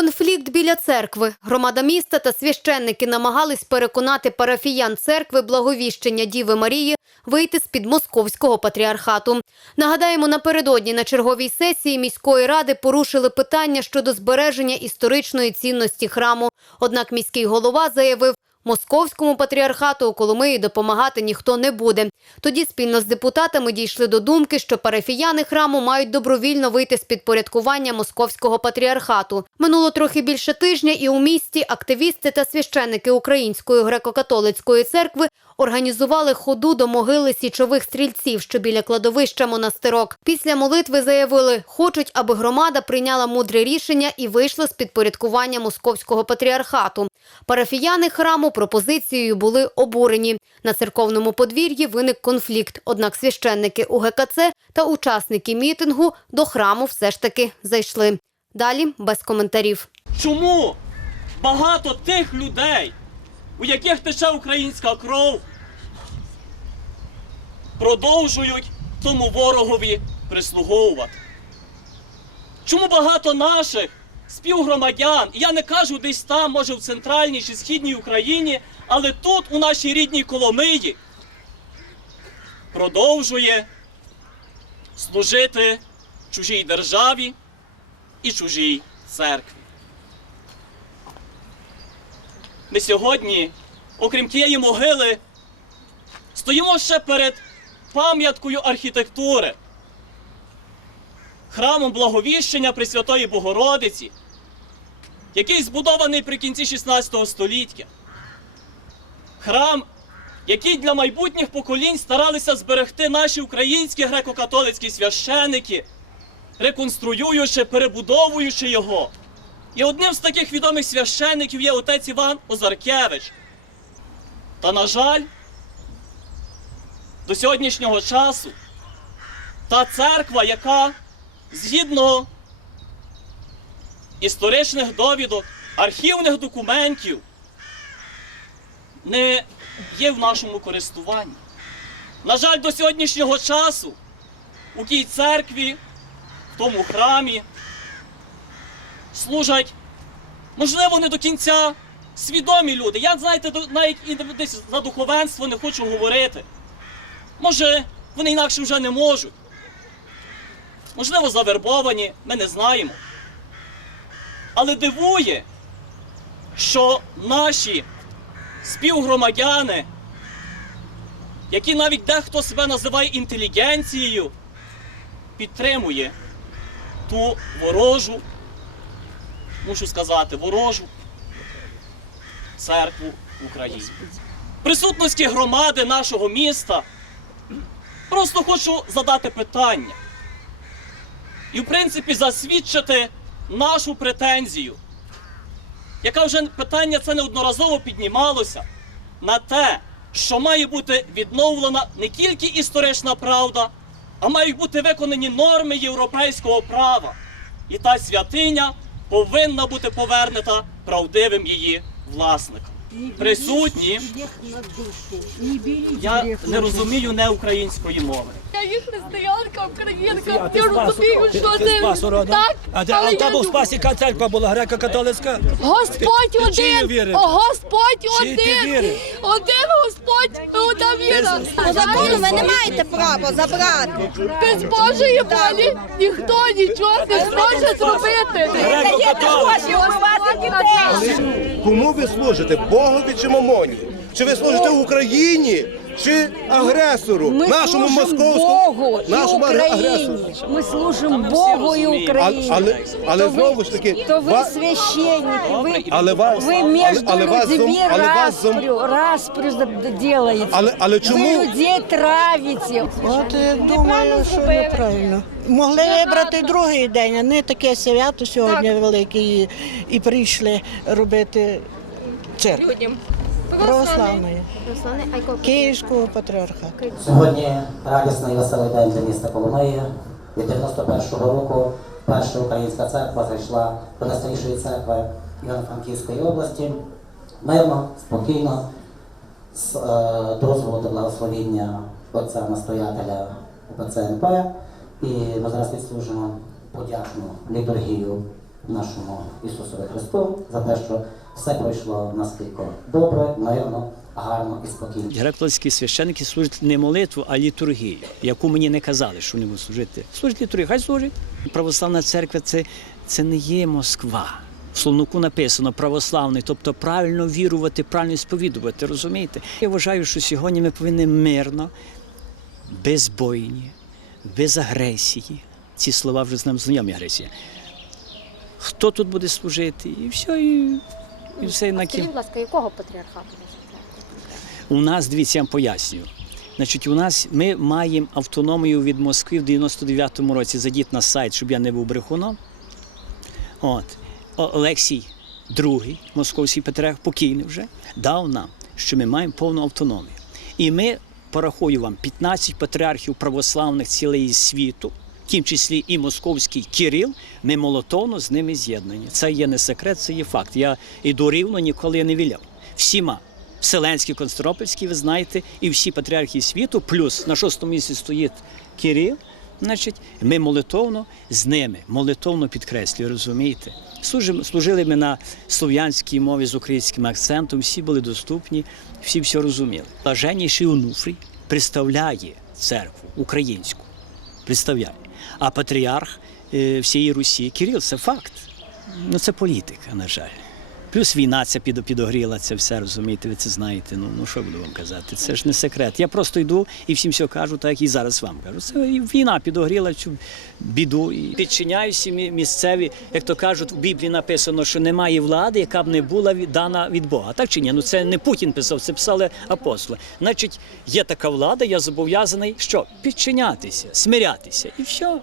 Конфлікт біля церкви. Громада міста та священники намагались переконати парафіян церкви благовіщення Діви Марії вийти з-під московського патріархату. Нагадаємо, напередодні на черговій сесії міської ради порушили питання щодо збереження історичної цінності храму. Однак міський голова заявив, Московському патріархату у Коломиї допомагати ніхто не буде. Тоді спільно з депутатами дійшли до думки, що парафіяни храму мають добровільно вийти з підпорядкування московського патріархату. Минуло трохи більше тижня, і у місті активісти та священники Української греко-католицької церкви організували ходу до могили січових стрільців, що біля кладовища монастирок. Після молитви заявили, хочуть, аби громада прийняла мудре рішення і вийшла з підпорядкування московського патріархату. Парафіяни храму пропозицією були обурені. На церковному подвір'ї виник конфлікт. Однак священники УГКЦ та учасники мітингу до храму все ж таки зайшли. Далі без коментарів. Чому багато тих людей, у яких тече українська кров, продовжують тому ворогові прислуговувати? Чому багато наших співгромадян, я не кажу десь там, може в центральній чи східній Україні, але тут, у нашій рідній Коломиї, продовжує служити чужій державі і чужій церкві. Ми сьогодні, окрім тієї могили, стоїмо ще перед пам'яткою архітектури, храмом Благовіщення Пресвятої Богородиці, який збудований при кінці 16 століття. Храм, який для майбутніх поколінь старалися зберегти наші українські греко-католицькі священики, реконструюючи, перебудовуючи його. І одним з таких відомих священників є отець Іван Озаркевич. Та, на жаль, до сьогоднішнього часу та церква, яка згідно історичних довідок, архівних документів, не є в нашому користуванні. На жаль, до сьогоднішнього часу у тій церкві, в тому храмі, служать, можливо, не до кінця свідомі люди. Я, знаєте, навіть і десь за духовенство не хочу говорити. Може, вони інакше вже не можуть. Можливо, завербовані, ми не знаємо. Але дивує, що наші співгромадяни, які навіть дехто себе називає інтелігенцією, підтримує ту ворожу мушу сказати, ворожу церкву. В присутності громади нашого міста просто хочу задати питання. І, в принципі, засвідчити нашу претензію, яка вже питання це неодноразово піднімалося на те, що має бути відновлена не тільки історична правда, а мають бути виконані норми європейського права. І та святиня повинна бути повернута правдивим її власникам. Присутні, я не розумію не української мови. Я є християнка, українка. Я розумію, що це так, А де але а в я у Спасі яка церква була греко-католицька? Господь Ти один, о, Господь один, один Господь, одна віра. По закону ви не маєте права забрати. Без Божої волі ніхто нічого не зможе зробити. Кому ви служите? Богові чи мамоні? Чи ви служите Україні, чи агресору? Ми нашому московському Богу і нашому Україні. агресору? Ми служимо Богу і. Україні. А- але- але то знову ви, ж таки, то ви ва- священники, ви, Але вас, ви між але, але людьми але вас зом- распрю, распрю за- Але- але чому- Ви людей травите. От я думаю, що неправильно. Могли вибрати другий день, а не таке свято сьогодні велике і, і прийшли робити церкву. Православної. Київського патріархату. Сьогодні радісний і веселий день для міста Коломиї. Від 91-го року перша українська церква зайшла до найстарішої церкви Івано-Франківської області. Мирно, спокійно, з е, дозволу та благословіння отця настоятеля УПЦНП. І ми зараз відслужимо подячну літургію нашому Ісусові Христу за те, що все пройшло наскільки добре, мирно, гарно і спокійно. Греко-католицькі священники служать не молитву, а літургію, яку мені не казали, що вони будуть служити. Служать літургію, хай служать. Православна церква це, це не є Москва. В словнику написано православний, тобто правильно вірувати, правильно сповідувати, розумієте? Я вважаю, що сьогодні ми повинні мирно, безбойні, без агресії. Ці слова вже з нам знайомі агресія. Хто тут буде служити? І все, і, і все на кін. будь ласка, якого патріархату? У нас, дивіться, я вам пояснюю. Значить, у нас ми маємо автономію від Москви в 99-му році. Зайдіть на сайт, щоб я не був брехуном. От. Олексій II, московський патріарх, покійний вже, дав нам, що ми маємо повну автономію. І ми, порахую вам, 15 патріархів православних цілої світу, тім числі і московський Кирил, ми молотовно з ними з'єднані. Це є не секрет, це є факт. Я іду рівно, ніколи не віляв. Всіма. Вселенський, Константинопольський, ви знаєте, і всі патріархи світу, плюс на шостому місці стоїть Кирил, значить, ми молитовно з ними, молитовно підкреслюю, розумієте? Служимо, служили ми на слов'янській мові з українським акцентом, всі були доступні, всі все розуміли. Блаженніший Онуфрій представляє церкву українську, представляє. А патріарх е, всієї Русі Кирил це факт. Ну це політика, на жаль. Плюс війна ця підо- підогріла це все, розумієте, ви це знаєте. Ну, ну що буду вам казати? Це ж не секрет. Я просто йду і всім все кажу, так як і зараз вам кажу. Це війна підогріла цю біду. І підчиняюся мі- місцеві, як то кажуть, в Біблії написано, що немає влади, яка б не була дана від Бога. Так чи ні? Ну це не Путін писав, це писали апостоли. Значить, є така влада, я зобов'язаний що? Підчинятися, смирятися. І все.